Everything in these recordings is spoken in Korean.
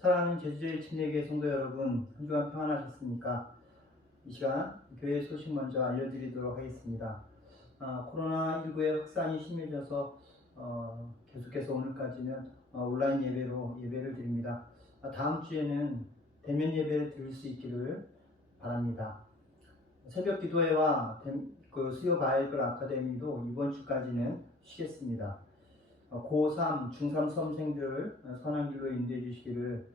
사랑하는 제주도의 침례교회 성도 여러분, 한 주간 평안하셨습니까? 이 시간 교회 소식 먼저 알려드리도록 하겠습니다. 코로나19의 확산이 심해져서 계속해서 오늘까지는 온라인 예배로 예배를 드립니다. 다음 주에는 대면 예배를 드릴 수 있기를 바랍니다. 새벽 기도회와 수요 바이블 아카데미도 이번 주까지는 쉬겠습니다. 고3, 중3 수험생들을 선한 길로 인도해 주시기를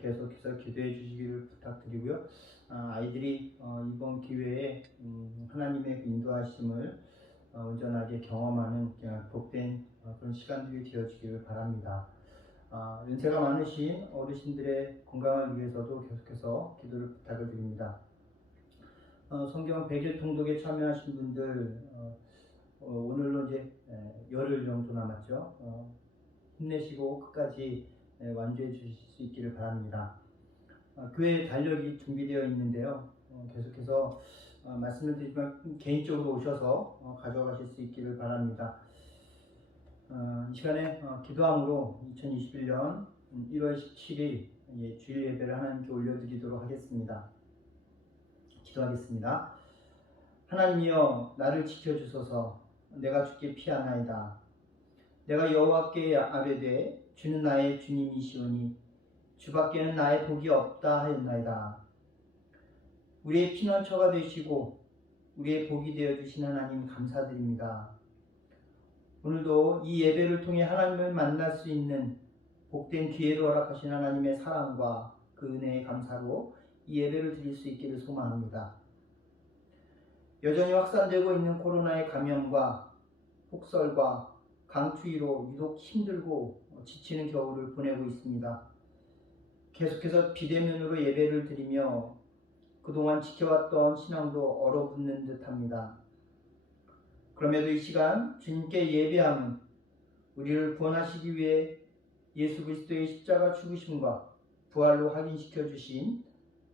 계속해서 기도해 주시기를 부탁드리고요. 아이들이 이번 기회에 하나님의 인도하심을 온전하게 경험하는 복된 그런 시간들이 되어지기를 바랍니다. 연세가 많으신 어르신들의 건강을 위해서도 계속해서 기도를 부탁을 드립니다. 성경 100일 통독에 참여하신 분들 오늘로 이제 열흘 정도 남았죠. 힘내시고 끝까지 완주해 주실 수 있기를 바랍니다. 교회 달력이 준비되어 있는데요. 계속해서 말씀을 드리지만 개인적으로 오셔서 가져가실 수 있기를 바랍니다. 이 시간에 기도함으로 2021년 1월 17일 주일 예배를 하나님께 올려드리도록 하겠습니다. 기도하겠습니다. 하나님이여, 나를 지켜주소서. 내가 주께 피하나이다. 내가 여호와께 아뢰되 주는 나의 주님이시오니 주밖에는 나의 복이 없다 하였나이다. 우리의 피난처가 되시고 우리의 복이 되어주신 하나님 감사드립니다. 오늘도 이 예배를 통해 하나님을 만날 수 있는 복된 기회를 허락하신 하나님의 사랑과 그 은혜의 감사로 이 예배를 드릴 수 있기를 소망합니다. 여전히 확산되고 있는 코로나의 감염과 폭설과 강추위로 유독 힘들고 지치는 겨울을 보내고 있습니다. 계속해서 비대면으로 예배를 드리며 그동안 지켜왔던 신앙도 얼어붙는 듯합니다. 그럼에도 이 시간 주님께 예배함은 우리를 구원하시기 위해 예수 그리스도의 십자가 죽으심과 부활로 확인시켜 주신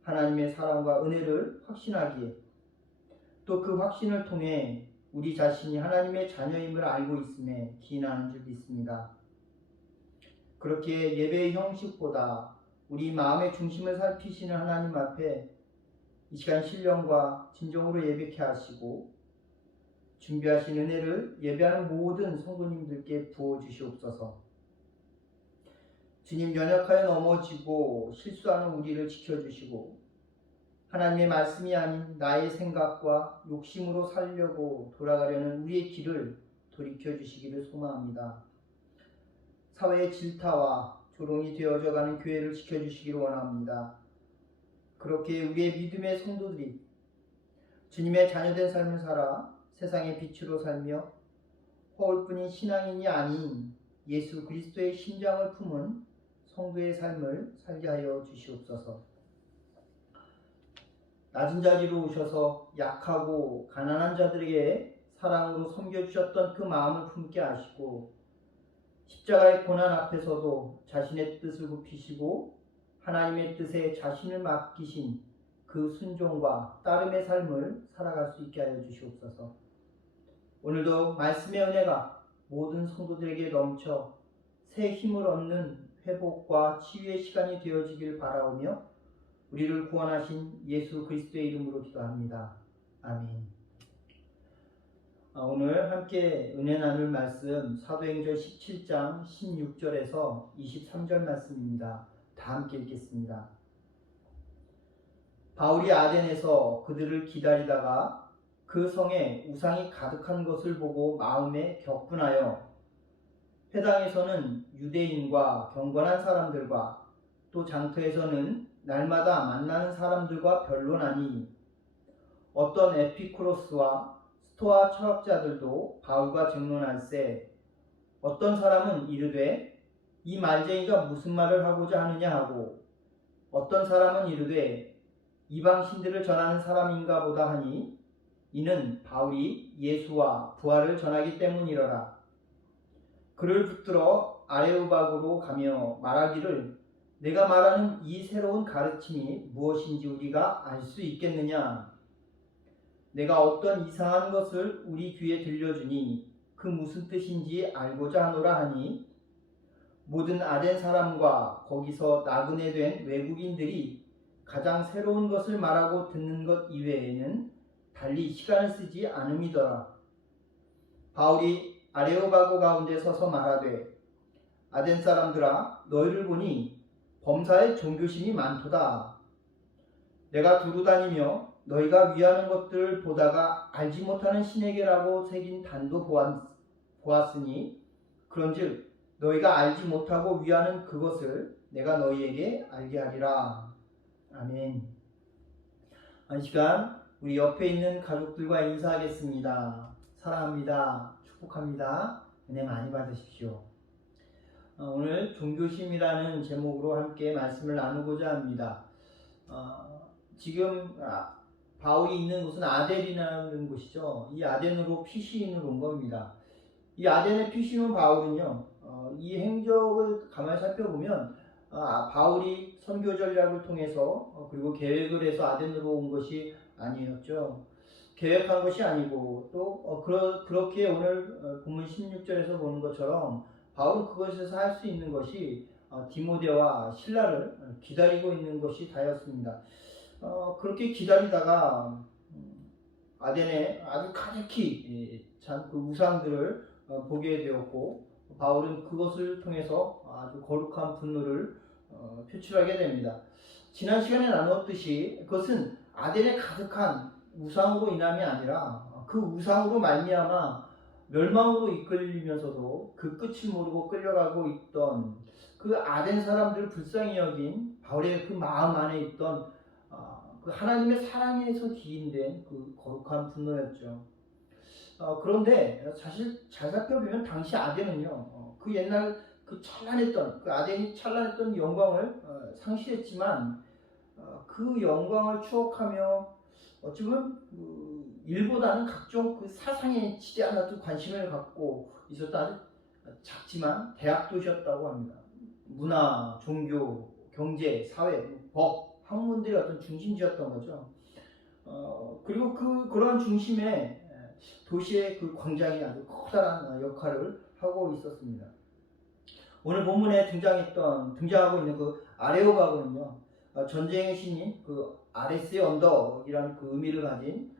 하나님의 사랑과 은혜를 확신하기에 또 그 확신을 통해 우리 자신이 하나님의 자녀임을 알고 있음에 기인하는 줄 믿습니다. 그렇게 예배의 형식보다 우리 마음의 중심을 살피시는 하나님 앞에 이 시간 신령과 진정으로 예배케 하시고 준비하신 은혜를 예배하는 모든 성도님들께 부어주시옵소서. 주님, 연약하여 넘어지고 실수하는 우리를 지켜주시고 하나님의 말씀이 아닌 나의 생각과 욕심으로 살려고 돌아가려는 우리의 길을 돌이켜 주시기를 소망합니다. 사회의 질타와 조롱이 되어져 가는 교회를 지켜주시기를 원합니다. 그렇게 우리의 믿음의 성도들이 주님의 자녀된 삶을 살아 세상의 빛으로 살며 허울뿐인 신앙인이 아닌 예수 그리스도의 심장을 품은 성도의 삶을 살게 하여 주시옵소서. 낮은 자리로 오셔서 약하고 가난한 자들에게 사랑으로 섬겨주셨던 그 마음을 품게 하시고 십자가의 고난 앞에서도 자신의 뜻을 굽히시고 하나님의 뜻에 자신을 맡기신 그 순종과 따름의 삶을 살아갈 수 있게 하여 주시옵소서. 오늘도 말씀의 은혜가 모든 성도들에게 넘쳐 새 힘을 얻는 회복과 치유의 시간이 되어지길 바라오며 우리를 구원하신 예수 그리스도의 이름으로 기도합니다. 아멘. 오늘 함께 은혜 나눌 말씀 사도행전 17장 16절에서 23절 말씀입니다. 다 함께 읽겠습니다. 바울이 아덴에서 그들을 기다리다가 그 성에 우상이 가득한 것을 보고 마음에 격분하여 회당에서는 유대인과 경건한 사람들과 또 장터에서는 날마다 만나는 사람들과 변론하니 어떤 에피쿠로스와 스토아 철학자들도 바울과争논할세 어떤 사람은 이르되 이 말쟁이가 무슨 말을 하고자 하느냐 하고 어떤 사람은 이르되 이방신들을 전하는 사람인가 보다 하니 이는 바울이 예수와 부활을 전하기 때문이러라. 그를 붙들어 아레오박으로 가며 말하기를 내가 말하는 이 새로운 가르침이 무엇인지 우리가 알 수 있겠느냐? 내가 어떤 이상한 것을 우리 귀에 들려주니 그 무슨 뜻인지 알고자 하노라 하니 모든 아덴 사람과 거기서 나그네 된 외국인들이 가장 새로운 것을 말하고 듣는 것 이외에는 달리 시간을 쓰지 않음이더라. 바울이 아레오바고 가운데 서서 말하되 아덴 사람들아 너희를 보니 범사에 종교심이 많도다. 내가 두루 다니며 너희가 위하는 것들을 보다가 알지 못하는 신에게라고 새긴 단도 보았으니 그런즉 너희가 알지 못하고 위하는 그것을 내가 너희에게 알게 하리라. 아멘. 이 시간 우리 옆에 있는 가족들과 인사하겠습니다. 사랑합니다. 축복합니다. 은혜 많이 받으십시오. 오늘 종교심이라는 제목으로 함께 말씀을 나누고자 합니다. 지금 바울이 있는 곳은 아덴이라는 곳이죠. 이 아덴으로 피신으로 온 겁니다. 이 아덴에 피신 온 바울은요, 이 행적을 가만히 살펴보면 바울이 선교 전략을 통해서 그리고 계획을 해서 아덴으로 온 것이 아니었죠. 계획한 것이 아니고 또 그렇게 오늘 본문 16절에서 보는 것처럼 바울은 그것에서 할 수 있는 것이 디모데와 실라를 기다리고 있는 것이 다였습니다. 그렇게 기다리다가 아덴에 아주 가득히 찬 그 우상들을 보게 되었고 바울은 그것을 통해서 아주 거룩한 분노를 표출하게 됩니다. 지난 시간에 나누었듯이 그것은 아덴에 가득한 우상으로 인함이 아니라 그 우상으로 말미암아 멸망으로 이끌리면서도 그 끝을 모르고 끌려가고 있던 그 아덴 사람들을 불쌍히 여긴 바울의 그 마음 안에 있던 그 하나님의 사랑에서 기인된 그 거룩한 분노였죠. 그런데 사실 잘 살펴보면 당시 아덴은요, 그 옛날 그 찬란했던 그 아덴이 찬란했던 영광을 상실했지만 그 영광을 추억하며 어찌 보면 일보다는 각종 그 사상에 치지 않아도 관심을 갖고 있었던 아주 작지만 대학 도시였다고 합니다. 문화, 종교, 경제, 사회, 법, 학문들이 어떤 중심지였던 거죠. 그리고 그런 중심에 도시의 그 광장이 아주 커다란 역할을 하고 있었습니다. 오늘 본문에 등장하고 있는 그 아레오바고는요, 전쟁의 신인 그 아레스의 언덕이라는 그 의미를 가진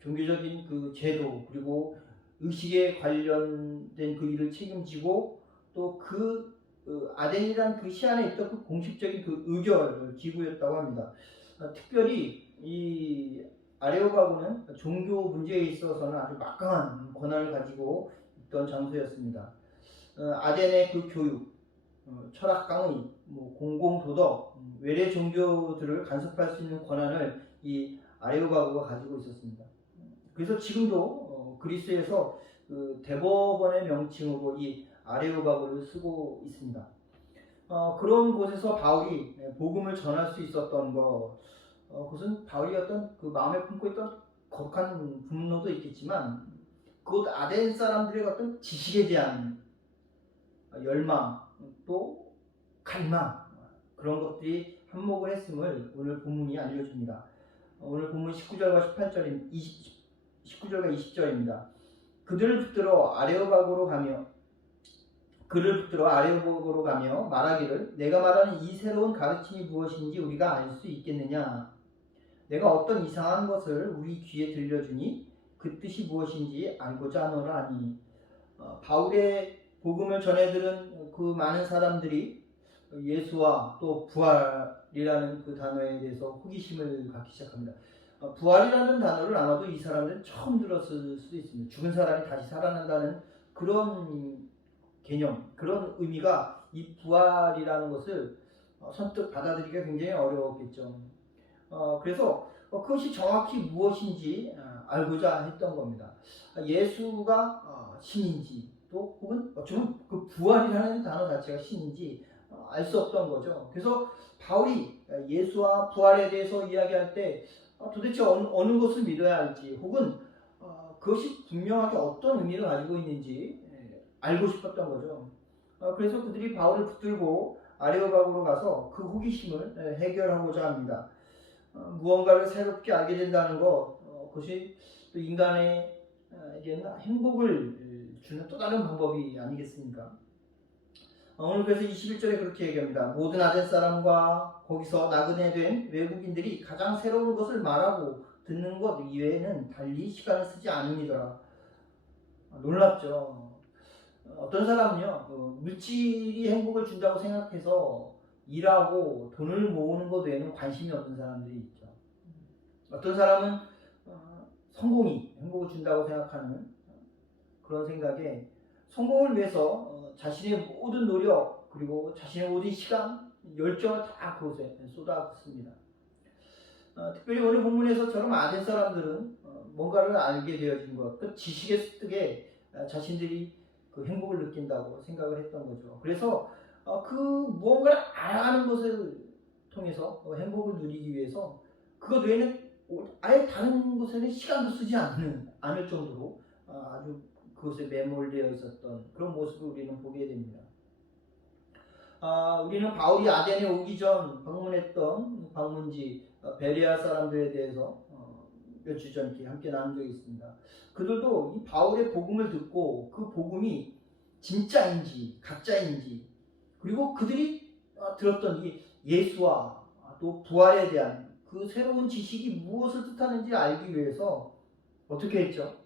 종교적인 그 제도 그리고 의식에 관련된 그 일을 책임지고 또 아덴이라는 그 시안에 있던 그 공식적인 그 의결 기구였다고 합니다. 특별히 이 아레오바고는 종교 문제에 있어서는 아주 막강한 권한을 가지고 있던 장소였습니다. 아덴의 그 교육, 철학 강의, 공공도덕, 외래 종교들을 간섭할 수 있는 권한을 이 아레오바고가 가지고 있었습니다. 그래서 지금도 그리스에서 그 대법원의 명칭으로 이 아레오바고를 쓰고 있습니다. 그런 곳에서 바울이 복음을 전할 수 있었던 그것은 바울이 어떤 그 마음에 품고 있던 거룩한 분노도 있겠지만 그것 아덴 사람들의 어떤 지식에 대한 열망 또 갈망 그런 것들이 한몫을 했음을 오늘 본문이 알려줍니다. 오늘 본문 19절과 20절입니다. 그를 붙들어 아레오바고로 가며 말하기를 내가 말하는 이 새로운 가르침이 무엇인지 우리가 알 수 있겠느냐. 내가 어떤 이상한 것을 우리 귀에 들려주니 그 뜻이 무엇인지 알고자 하노라 하니. 바울의 복음을 전해들은 그 많은 사람들이 예수와 또 부활이라는 그 단어에 대해서 호기심을 갖기 시작합니다. 부활이라는 단어를 아마도 이 사람들은 처음 들었을 수도 있습니다. 죽은 사람이 다시 살아난다는 그런 개념, 그런 의미가 이 부활이라는 것을 선뜻 받아들이기가 굉장히 어려웠겠죠. 그래서 그것이 정확히 무엇인지 알고자 했던 겁니다. 예수가 신인지 또 혹은 어쩌면 그 부활이라는 단어 자체가 신인지 알 수 없던 거죠. 그래서 바울이 예수와 부활에 대해서 이야기할 때 도대체 어느 것을 믿어야 할지 혹은 그것이 분명하게 어떤 의미를 가지고 있는지 알고 싶었던 거죠. 그래서 그들이 바울을 붙들고 아레오바고로 가서 그 호기심을 해결하고자 합니다. 무언가를 새롭게 알게 된다는 그것이 또 인간에게 행복을 주는 또 다른 방법이 아니겠습니까? 오늘 그래서 21절에 그렇게 얘기합니다. 모든 아덴 사람과 거기서 나그네 된 외국인들이 가장 새로운 것을 말하고 듣는 것 이외에는 달리 시간을 쓰지 않으니더라. 놀랍죠. 어떤 사람은요, 물질이 행복을 준다고 생각해서 일하고 돈을 모으는 것 외에는 관심이 없는 사람들이 있죠. 어떤 사람은 성공이 행복을 준다고 생각하는 그런 생각에 성공을 위해서 자신의 모든 노력 그리고 자신의 모든 시간, 열정을 다 그것에 쏟아붓습니다. 특별히 오늘 본문에서처럼 아덴 사람들은 뭔가를 알게 되어진 것, 그 지식의 습득에 자신들이 그 행복을 느낀다고 생각을 했던 거죠. 그래서 그 무언가를 알아가는 것을 통해서 행복을 누리기 위해서 그것 외에는 아예 다른 곳에는 시간도 쓰지 않을 정도로 아주 그것에 매몰되어 있었던 그런 모습을 우리는 보게 됩니다. 우리는 바울이 아덴에 오기 전 방문했던 방문지 베레아 사람들에 대해서 몇 주 전에 함께 나눈 적이 있습니다. 그들도 이 바울의 복음을 듣고 그 복음이 진짜인지 가짜인지 그리고 그들이 들었던 이 예수와 또 부활에 대한 그 새로운 지식이 무엇을 뜻하는지 알기 위해서 어떻게 했죠?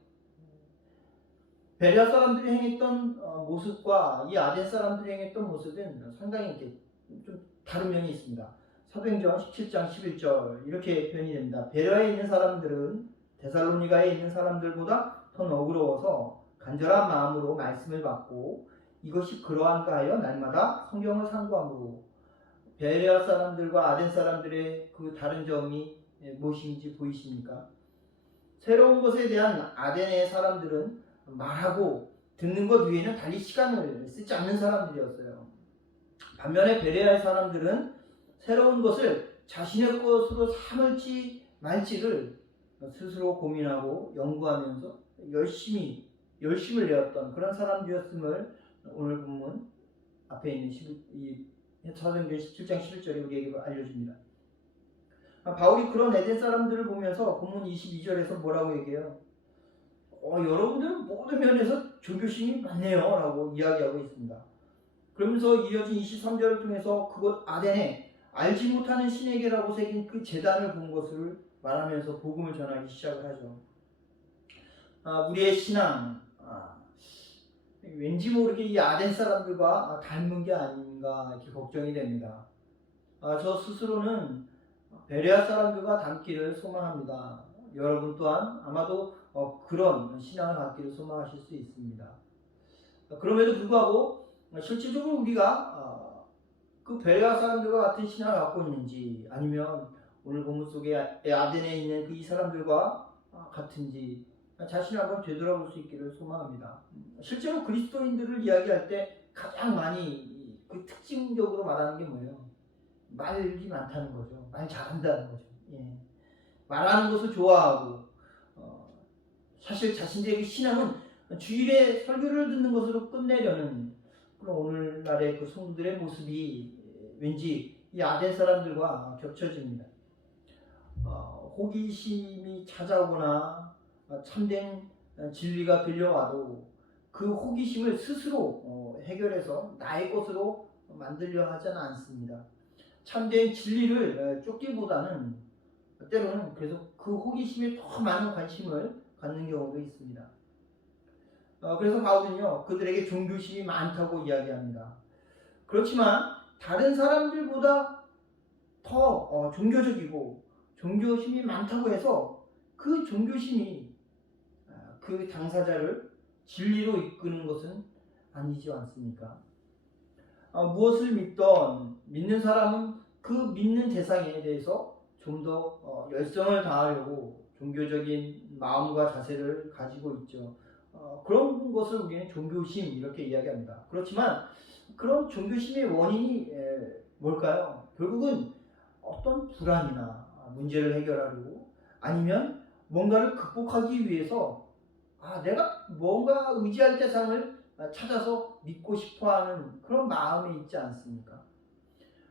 베레아 사람들이 행했던 모습과 이 아덴 사람들이 행했던 모습은 상당히 이렇게 좀 다른 면이 있습니다. 사도행전 17장 11절 이렇게 표현이 됩니다. 베레아에 있는 사람들은 데살로니가에 있는 사람들보다 더 너그러워서 간절한 마음으로 말씀을 받고 이것이 그러한가 하여 날마다 성경을 상고함으로. 베레아 사람들과 아덴 사람들의 그 다른 점이 무엇인지 보이십니까? 새로운 것에 대한 아덴의 사람들은 말하고 듣는 것 외에는 달리 시간을 쓰지 않는 사람들이었어요. 반면에 베레아의 사람들은 새로운 것을 자신의 것으로 삼을지 말지를 스스로 고민하고 연구하면서 열심을 내었던 그런 사람들이었음을 오늘 본문 앞에 있는 사도행전 17장 11절에 우리에게 알려줍니다. 바울이 그런 에덴 사람들을 보면서 본문 22절에서 뭐라고 얘기해요? 여러분들은 모든 면에서 종교심이 많네요 라고 이야기하고 있습니다. 그러면서 이어진 23절을 통해서 그곳 아덴에 알지 못하는 신에게라고 새긴 그 제단을 본 것을 말하면서 복음을 전하기 시작을 하죠. 우리의 신앙 왠지 모르게 이 아덴 사람들과 닮은 게 아닌가 이렇게 걱정이 됩니다. 저 스스로는 베레아 사람들과 닮기를 소망합니다. 여러분 또한 아마도 그런 신앙을 갖기를 소망하실 수 있습니다. 그럼에도 불구하고 실질적으로 우리가 그 베레아 사람들과 같은 신앙을 갖고 있는지 아니면 오늘 본문 속에 아덴에 있는 그 이 사람들과 같은지 자신을 한번 되돌아볼 수 있기를 소망합니다. 실제로 그리스도인들을 이야기할 때 가장 많이 그 특징적으로 말하는 게 뭐예요? 말이 많다는 거죠. 말 잘한다는 거죠. 예. 말하는 것을 좋아하고 사실 자신들의 신앙은 주일에 설교를 듣는 것으로 끝내려는 그런 오늘날의 그 성도들의 모습이 왠지 이 아덴 사람들과 겹쳐집니다. 호기심이 찾아오거나 참된 진리가 들려와도 그 호기심을 스스로 해결해서 나의 것으로 만들려 하지는 않습니다. 참된 진리를 쫓기보다는 때로는 계속 그 호기심에 더 많은 관심을 갖는 경우도 있습니다. 그래서 바울은요 그들에게 종교심이 많다고 이야기합니다. 그렇지만 다른 사람들보다 더 종교적이고 종교심이 많다고 해서 그 종교심이 그 당사자를 진리로 이끄는 것은 아니지 않습니까? 무엇을 믿는 사람은 그 믿는 대상에 대해서 좀 더 열성을 다하려고 종교적인 마음과 자세를 가지고 있죠. 그런 것을 우리는 종교심 이렇게 이야기합니다. 그렇지만 그런 종교심의 원인이 뭘까요? 결국은 어떤 불안이나 문제를 해결하려고 아니면 뭔가를 극복하기 위해서 내가 뭔가 의지할 대상을 찾아서 믿고 싶어하는 그런 마음이 있지 않습니까?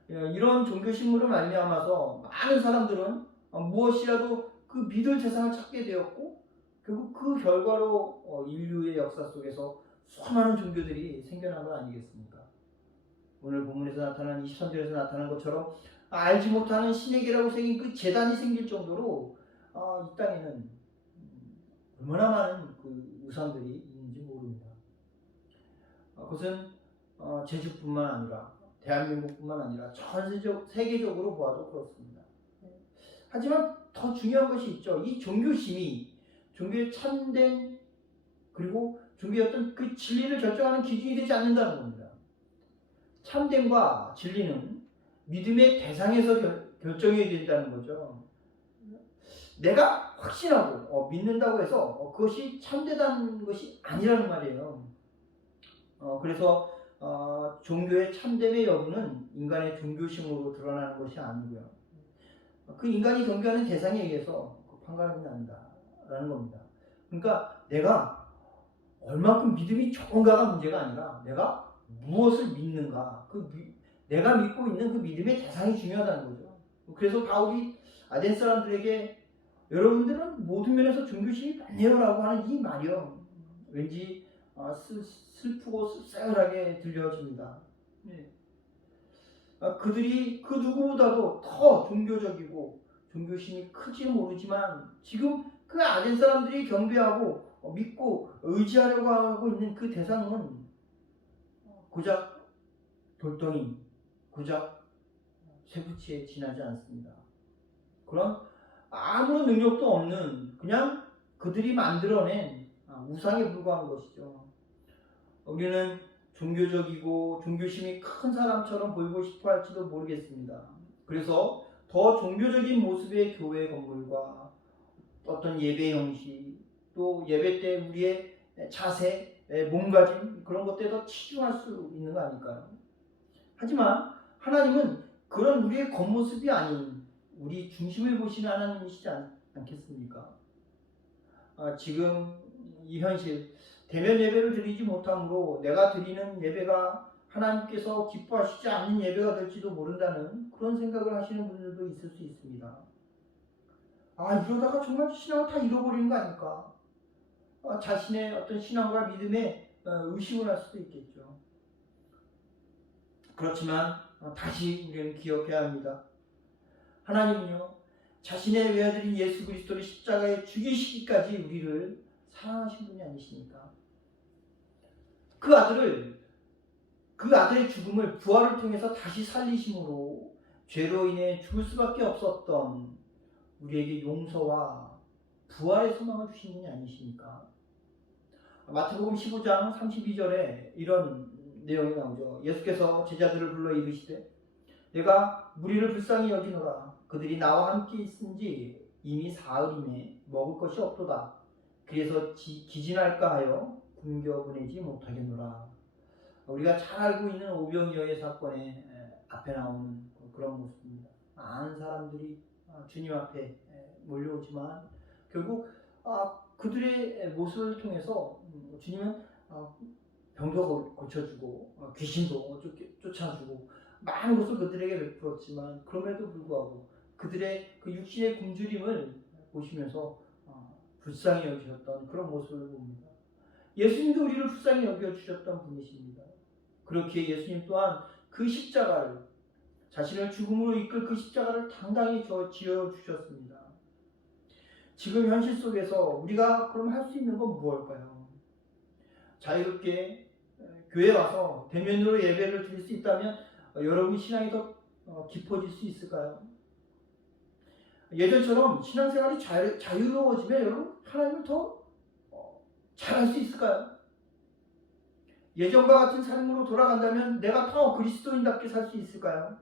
이런 종교심으로 말미암아서 많은 사람들은 무엇이라도 그 믿을 대상을 찾게 되었고 결국 그 결과로 인류의 역사 속에서 수많은 종교들이 생겨난 건 아니겠습니까? 오늘 본문에서 나타난 23절에서 나타난 것처럼 알지 못하는 신에게라고 생긴 그 재단이 생길 정도로 이 땅에는 얼마나 많은 그 우상들이 있는지 모릅니다. 그것은 제주뿐만 아니라 대한민국뿐만 아니라 세계적으로 보아도 그렇습니다. 하지만 더 중요한 것이 있죠. 이 종교심이 종교의 참된 그리고 종교의 어떤 그 진리를 결정하는 기준이 되지 않는다는 겁니다. 참됨과 진리는 믿음의 대상에서 결정이 된다는 거죠. 내가 확신하고 믿는다고 해서 그것이 참되다는 것이 아니라는 말이에요. 그래서 종교의 참됨의 여부는 인간의 종교심으로 드러나는 것이 아니고요. 그 인간이 경배하는 대상에 의해서 판가름이 난다라는 겁니다. 그러니까 내가 얼마큼 믿음이 좋은가가 문제가 아니라 내가 무엇을 믿는가, 내가 믿고 있는 그 믿음의 대상이 중요하다는 거죠. 그래서 바울이 아덴 사람들에게 여러분들은 모든 면에서 종교심이 많네요라고 하는 이 말이요. 왠지 슬프고 씁쓸하게 들려집니다. 그들이 그 누구보다도 더 종교적이고 종교심이 클지 모르지만 지금 그 아덴 사람들이 경배하고 믿고 의지하려고 하고 있는 그 대상은 고작 돌덩이, 고작 쇠붙이에 지나지 않습니다. 그런 아무런 능력도 없는 그냥 그들이 만들어낸 우상에 불과한 것이죠. 우리는 종교적이고 종교심이 큰 사람처럼 보이고 싶어 할지도 모르겠습니다. 그래서 더 종교적인 모습의 교회 건물과 어떤 예배 형식, 또 예배 때 우리의 자세, 몸가짐 그런 것들에 더 치중할 수 있는 거 아닐까요? 하지만 하나님은 그런 우리의 겉모습이 아닌 우리 중심을 보시는 하나님이시지 않겠습니까? 지금 이 현실 대면 예배를 드리지 못함으로 내가 드리는 예배가 하나님께서 기뻐하시지 않는 예배가 될지도 모른다는 그런 생각을 하시는 분들도 있을 수 있습니다. 이러다가 정말 신앙을 다 잃어버리는 거 아닐까? 자신의 어떤 신앙과 믿음에 의심을 할 수도 있겠죠. 그렇지만 다시 우리는 기억해야 합니다. 하나님은요, 자신의 외아들인 예수 그리스도를 십자가에 죽이시기까지 우리를 사랑하신 분이 아니십니까? 그 아들의 죽음을 부활을 통해서 다시 살리심으로 죄로 인해 죽을 수밖에 없었던 우리에게 용서와 부활의 소망을 주신 분이 아니십니까? 마태복음 15장 32절에 이런 내용이 나오죠. 예수께서 제자들을 불러 이르시되 내가 무리를 불쌍히 여기노라. 그들이 나와 함께 있은지 이미 사흘이매 먹을 것이 없도다. 그래서 기진할까 하여 굶겨 보내지 못하겠노라. 우리가 잘 알고 있는 오병이어의 사건의 앞에 나오는 그런 모습입니다. 많은 사람들이 주님 앞에 몰려오지만 결국 그들의 모습을 통해서 주님은 병도 고쳐주고 귀신도 쫓아주고 많은 것을 그들에게 베풀었지만 그럼에도 불구하고 그들의 그 육신의 굶주림을 보시면서 불쌍히 여기셨던 그런 모습을 봅니다. 예수님도 우리를 불쌍히 여겨주셨던 분이십니다. 그렇게 예수님 또한 그 십자가를 자신을 죽음으로 이끌 그 십자가를 당당히 지어주셨습니다. 지금 현실 속에서 우리가 그럼 할 수 있는 건 무엇일까요? 자유롭게 교회 와서 대면으로 예배를 드릴 수 있다면 여러분 신앙이 더 깊어질 수 있을까요? 예전처럼 신앙생활이 자유로워지면 여러분 하나님을 더 잘할 수 있을까요? 예전과 같은 삶으로 돌아간다면 내가 더 그리스도인답게 살 수 있을까요?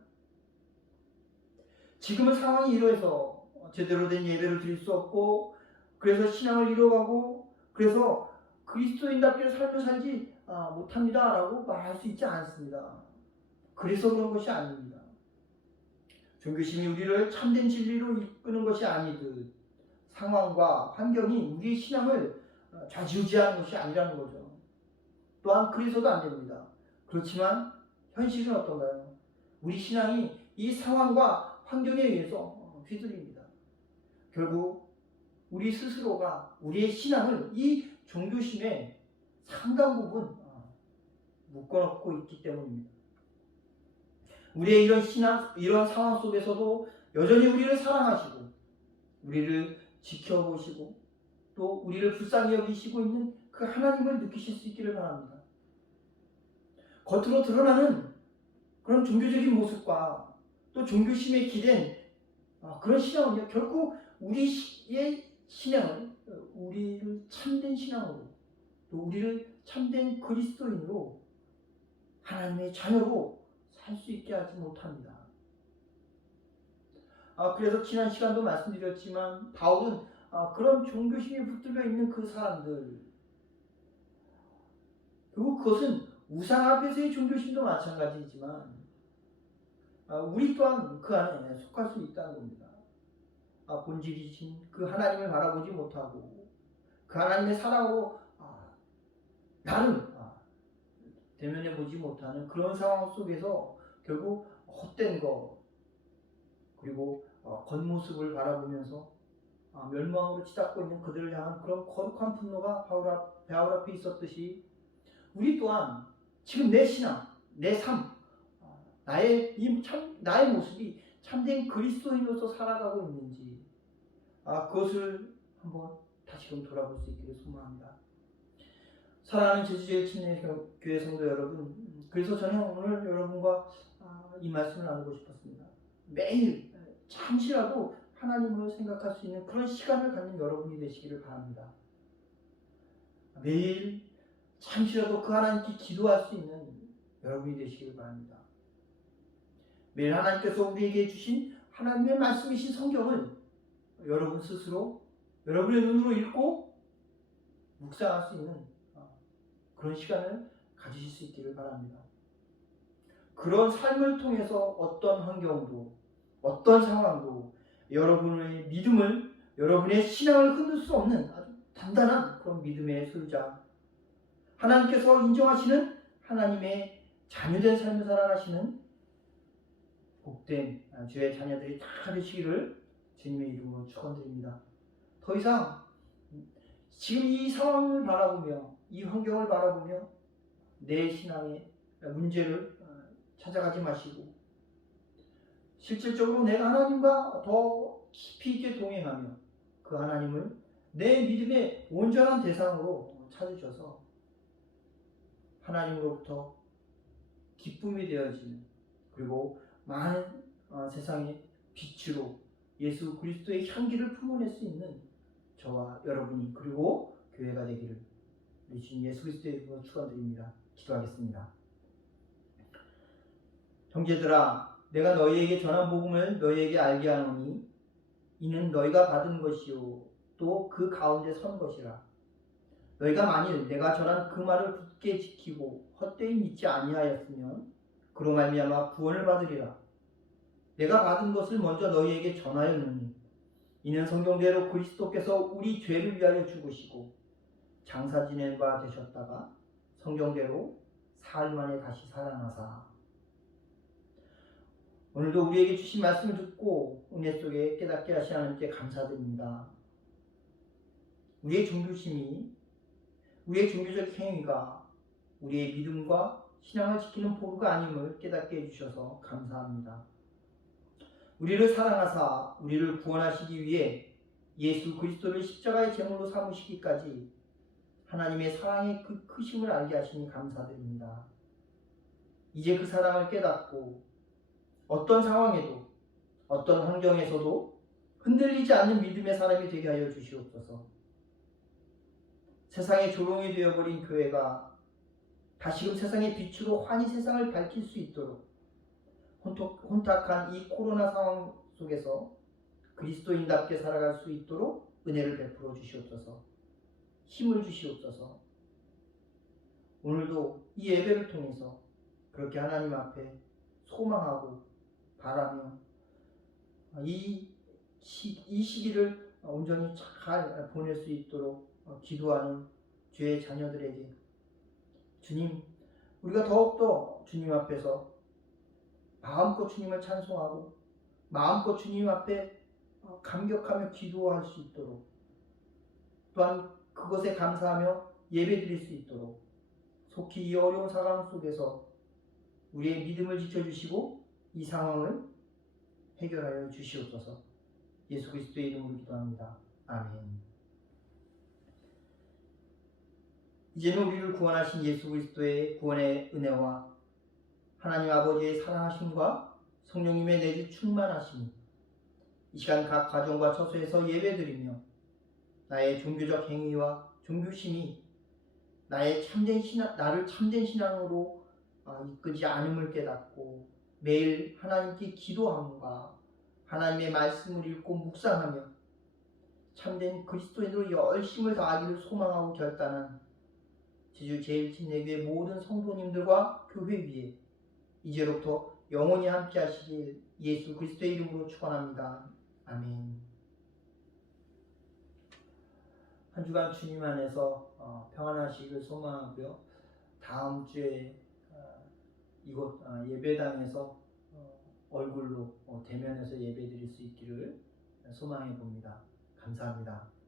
지금은 상황이 이러해서 제대로 된 예배를 드릴 수 없고 그래서 신앙을 잃어가고 그래서 그리스도인답게 삶을 살지 못합니다 라고 말할 수 있지 않습니다. 그래서 그런 것이 아닙니다. 종교심이 우리를 참된 진리로 이끄는 것이 아니듯 상황과 환경이 우리의 신앙을 좌지우지하는 것이 아니라는 거죠. 또한 그래서도 안 됩니다. 그렇지만 현실은 어떤가요? 우리 신앙이 이 상황과 환경에 의해서 휘둘립니다. 결국 우리 스스로가 우리의 신앙을 이 종교심에 상당 부분 묶어놓고 있기 때문입니다. 우리의 이런 상황 속에서도 여전히 우리를 사랑하시고 우리를 지켜보시고 또 우리를 불쌍히 여기시고 있는 그 하나님을 느끼실 수 있기를 바랍니다. 겉으로 드러나는 그런 종교적인 모습과 또 종교심에 기댄 그런 신앙은요, 결코 우리의 신앙을 우리를 참된 신앙으로 또 우리를 참된 그리스도인으로 하나님의 자녀로 살 수 있게 하지 못합니다. 그래서 지난 시간도 말씀드렸지만 바울은 그런 종교심에 붙들려 있는 그 사람들, 그리고 그것은 우상 앞에서의 종교심도 마찬가지이지만 우리 또한 그 안에 속할 수 있다는 겁니다. 본질이신 그 하나님을 바라보지 못하고 그 하나님의 사랑으로 나름 대면해 보지 못하는 그런 상황 속에서 결국 헛된 것 그리고 겉모습을 바라보면서 멸망으로 치닫고 있는 그들을 향한 그런 거룩한 분노가 바울 앞에 있었듯이 우리 또한 지금 내 신앙, 내 삶, 나의 모습이 참된 그리스도인으로서 살아가고 있는지 그것을 한번 다시금 돌아볼 수 있기를 소망합니다. 사랑하는 제주제일 침례교회 성도 여러분, 그래서 저는 오늘 여러분과 이 말씀을 나누고 싶었습니다. 매일 잠시라도 하나님을 생각할 수 있는 그런 시간을 갖는 여러분이 되시기를 바랍니다. 매일 잠시라도 그 하나님께 기도할 수 있는 여러분이 되시기를 바랍니다. 매일 하나님께서 우리에게 주신 하나님의 말씀이신 성경을 여러분 스스로 여러분의 눈으로 읽고 묵상할 수 있는 그런 시간을 가지실 수 있기를 바랍니다. 그런 삶을 통해서 어떤 환경도 어떤 상황도 여러분의 믿음을 여러분의 신앙을 흔들 수 없는 아주 단단한 그런 믿음의 소유자 하나님께서 인정하시는 하나님의 자녀된 삶을 살아가시는 복된 주의 자녀들이 다 되시기를 주님의 이름으로 축원드립니다. 더 이상 지금 이 상황을 바라보며 이 환경을 바라보며 내 신앙의 문제를 찾아가지 마시고 실질적으로 내가 하나님과 더 깊이 있게 동행하며 그 하나님을 내 믿음의 온전한 대상으로 찾으셔서 하나님으로부터 기쁨이 되어지는 그리고 많은 세상의 빛으로 예수 그리스도의 향기를 품어낼 수 있는 저와 여러분이 그리고 교회가 되기를 우리 주님 예수 그리스도의 이름으로 축원드립니다. 기도하겠습니다. 형제들아, 내가 너희에게 전한 복음을 너희에게 알게 하노니 이는 너희가 받은 것이요 또 그 가운데 선 것이라. 너희가 만일 내가 전한 그 말을 굳게 지키고 헛되이 믿지 아니하였으면 그로 말미암아 구원을 받으리라. 내가 받은 것을 먼저 너희에게 전하였느니 이는 성경대로 그리스도께서 우리 죄를 위하여 죽으시고 장사 지낸 바 되셨다가 성경대로 사흘 만에 다시 살아나사. 오늘도 우리에게 주신 말씀을 듣고 은혜 속에 깨닫게 하신 하나님께 감사드립니다. 우리의 종교심이 우리의 종교적 행위가 우리의 믿음과 신앙을 지키는 보루가 아님을 깨닫게 해주셔서 감사합니다. 우리를 사랑하사 우리를 구원하시기 위해 예수 그리스도를 십자가의 제물로 삼으시기까지 하나님의 사랑의 그 크심을 알게 하시니 감사드립니다. 이제 그 사랑을 깨닫고 어떤 상황에도 어떤 환경에서도 흔들리지 않는 믿음의 사람이 되게 하여 주시옵소서. 세상의 조롱이 되어버린 교회가 다시금 세상의 빛으로 환히 세상을 밝힐 수 있도록 혼탁한 이 코로나 상황 속에서 그리스도인답게 살아갈 수 있도록 은혜를 베풀어 주시옵소서. 힘을 주시옵소서. 오늘도 이 예배를 통해서 그렇게 하나님 앞에 소망하고 바라며 이 시기를 온전히 잘 보낼 수 있도록 기도하는 주의 자녀들에게 주님, 우리가 더욱더 주님 앞에서 마음껏 주님을 찬송하고 마음껏 주님 앞에 감격하며 기도할 수 있도록 또한 그것에 감사하며 예배드릴 수 있도록 속히 이 어려운 상황 속에서 우리의 믿음을 지켜주시고 이 상황을 해결하여 주시옵소서. 예수 그리스도의 이름으로 기도합니다. 아멘. 이제는 우리를 구원하신 예수 그리스도의 구원의 은혜와 하나님 아버지의 사랑하심과 성령님의 내주 충만하심이 이 시간 각 가정과 처소에서 예배드리며 나의 종교적 행위와 종교심이 나를 참된 신앙으로 이끄지 않음을 깨닫고 매일 하나님께 기도함과 하나님의 말씀을 읽고 묵상하며 참된 그리스도인으로 열심을 다하기를 소망하고 결단한 제주 제1침례교회 모든 성도님들과 교회 위에 이제로부터 영원히 함께 하시길 예수 그리스도의 이름으로 축원합니다. 아멘. 한 주간 주님 안에서 평안하시기를 소망하고요. 다음 주에 이곳 예배당에서 얼굴로 대면해서 예배드릴 수 있기를 소망해 봅니다. 감사합니다.